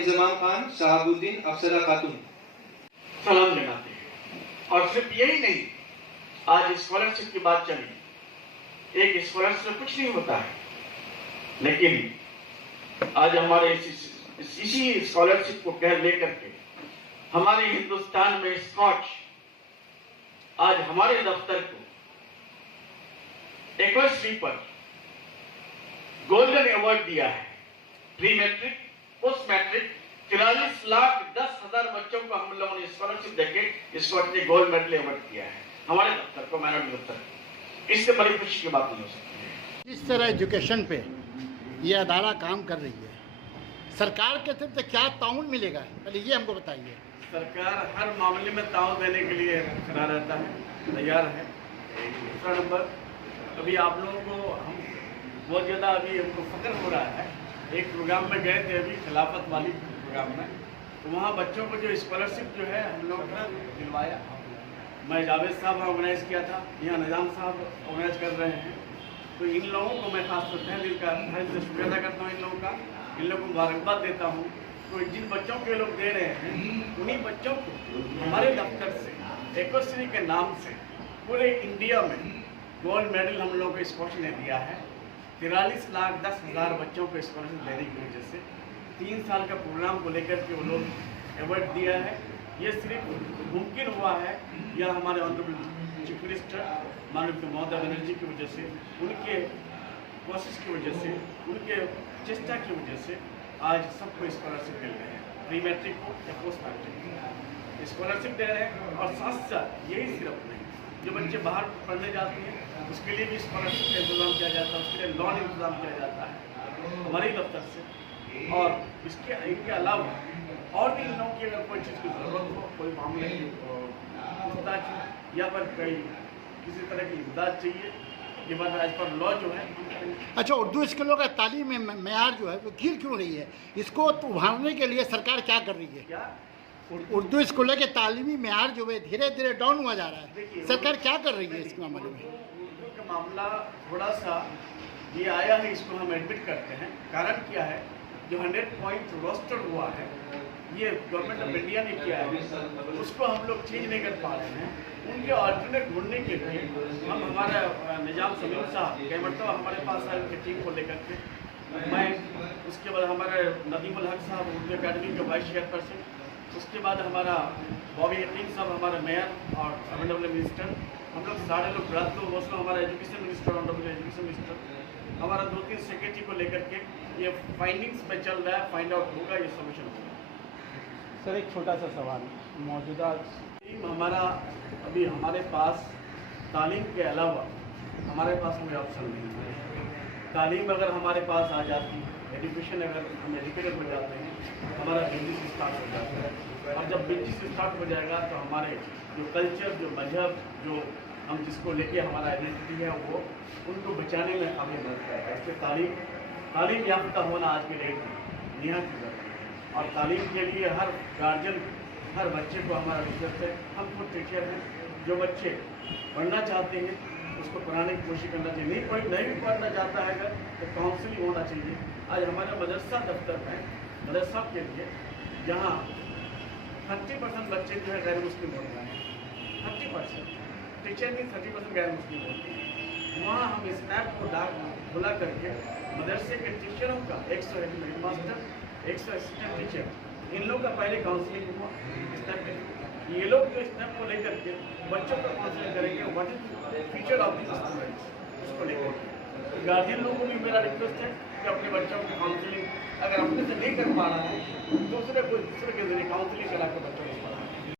इंजमाम खान, शहाबुद्दीन, अफसरा खातून। सलाम लगाते हैं। और सिर्फ यही नहीं, आज स्कॉलरशिप की बात चली। एक स्कॉलरशिप से कुछ नहीं होता है, लेकिन आज हमारे इसी स्कॉलरशिप को कह लेकर के हमारे हिंदुस्तान में स्कॉच आज हमारे दफ्तर को एनिवर्सरी पर गोल्डन अवार्ड दिया है। प्री मैट्रिक, पोस्ट मैट्रिक 43,10,000 बच्चों को हम लोगों ने स्कॉलरशिप देके स्कॉच ने गोल्ड मेडल अवार्ड किया है हमारे दफ्तर को, माइनॉरिटी दफ्तर। इससे बड़ी खुशी की बात नहीं हो सकती। इस तरह एजुकेशन पे ये अदारा काम कर रही है, सरकार के तरफ से क्या ताउन मिलेगा, पहले ये हमको बताइए। सरकार हर मामले में ताउन देने के लिए खड़ा रहता है, तैयार है। दूसरा नंबर, अभी आप लोगों को हम बहुत ज़्यादा अभी हमको फक्र हो रहा है। एक प्रोग्राम में गए थे अभी, खिलाफत वाली प्रोग्राम में, तो वहाँ बच्चों को जो स्कॉलरशिप जो है हम लोगों ने दिलवाया। मैं जावेद साहब ऑर्गेनाइज़ किया था, यहाँ निज़ाम साहब ऑर्गेनाइज कर रहे हैं। तो इन लोगों को मैं खास तौर पर दिल का शुक्रिया अदा करता हूँ, इन लोगों का, इन लोगों को मुबारकबाद देता हूँ। तो जिन बच्चों के लोग दे रहे हैं, उन्हीं बच्चों को हमारे दफ्तर से एनिवर्सरी के नाम से पूरे इंडिया में गोल्ड मेडल हम लोगों को स्कॉच ने दिया है। 43,10,000 बच्चों को स्कॉलरशिप देने की वजह से 3 साल का प्रोग्राम को लेकर के वो लोग अवार्ड दिया है। ये सिर्फ मुमकिन हुआ है या हमारे ऑनरेबल चीफ मिनिस्टर माननीय ममता बनर्जी की वजह से, उनके कोशिश की वजह से, उनके चेष्टा की वजह से आज सबको स्कॉलरशिप मिल रहे हैं। प्री मैट्रिक को या पोस्ट मैट्रिक स्कॉलरशिप दे रहे हैं। और साथ साथ यही सिर्फ नहीं, जो बच्चे बाहर पढ़ने जाते हैं उसके लिए भी स्कॉलरशिप का इंतजाम किया जाता है, उसके लिए लोन इंतजाम किया जाता है हमारे दफ्तर से। और इनके अलावा और भी इन लोगों की अगर कोई चीज़ की ज़रूरत हो, कोई मामले की पूछताछ या फिर कोई किसी तरह की इमदाद चाहिए, ये बात एज पर लॉ जो है। अच्छा, उर्दू स्कूलों का तालीम मेयार जो है वो गिर क्यों रही है, इसको उभारने के लिए सरकार क्या कर रही है? क्या उर्दू स्कूलों के तालीमी मेयार जो है धीरे धीरे डाउन हुआ जा रहा है, सरकार क्या कर रही है इस मामले में? उर्दू का मामला थोड़ा सा ये आया है, इसको हम एडमिट करते हैं। कारण क्या है, जो 100 पॉइंट रोस्टर हुआ है, ये गवर्नमेंट ऑफ इंडिया ने किया है, उसको हम लोग चेंज नहीं कर पा रहे हैं। उनके ऑल्टरनेट ढूंढने के लिए हम हमारा निजाम समीम साहब कई मरतबा हमारे पास आए उनकी टीम को लेकर के, मैं उसके बाद हमारे नदीमुल हक साहब उर्दू अकेडमी के वाइस चेयरपर्सन, उसके बाद हमारा बॉबी यकीन साहब हमारा मेयर और ऑनरेबल मिनिस्टर, हम लोग सारे लोग रात को उसमें हमारा education minister, honourable education minister, हमारा 2-3 सेक्रेटरी को लेकर के ये फाइंडिंग्स में चल रहा है, फाइंड आउट होगा, ये सोल्यूशन होगा। सर एक छोटा सा सवाल, मौजूदा हमारा अभी हमारे पास तालीम के अलावा हमारे पास कोई ऑप्शन नहीं है। तालीम अगर हमारे पास आ जाती है, एजुकेशन अगर हम एजुकेटेड हो जाते हैं, हमारा बिजनेस स्टार्ट हो जाता है। और जब बिजनेस स्टार्ट हो जाएगा तो हमारे जो कल्चर, जो मजहब, जो हम जिसको लेके हमारा आइडेंटिटी है, वो उनको बचाने में हमें मदद करेगा। इसलिए तालीम याफ्ता होना आज की डेट में निहायत जरूरी है। और तालीम के लिए हर गार्जियन, हर बच्चे को हमारा रिक्वेस्ट है, हम खुद टीचर हैं, जो बच्चे पढ़ना चाहते हैं उसको पढ़ाने की कोशिश करना चाहिए। कोई नहीं पढ़ना चाहता है अगर, तो काउंसलिंग होना चाहिए। आज हमारे मदरसा दफ्तर में मदरसा के लिए जहाँ 30% बच्चे जो है गैर मुस्लिम हो रहे हैं, 30% टीचर भी 30% गैर मुस्लिम होते हैं। वहाँ हम स्नैप को बुला करके मदरसे के टीचरों का 100 हेड मास्टर, 100 असिस्टेंट टीचर, इन लोगों का पहले काउंसलिंग हुआ स्टेप के। ये लोग जो स्टेप को लेकर के बच्चों का काउंसलिंग करेंगे, what is future of the students, उसको लेकर गार्जियन लोगों को भी मेरा रिक्वेस्ट है कि अपने बच्चों की काउंसलिंग अगर अपने से नहीं कर पा रहा है, दूसरे के जरिए काउंसलिंग करा के बच्चों को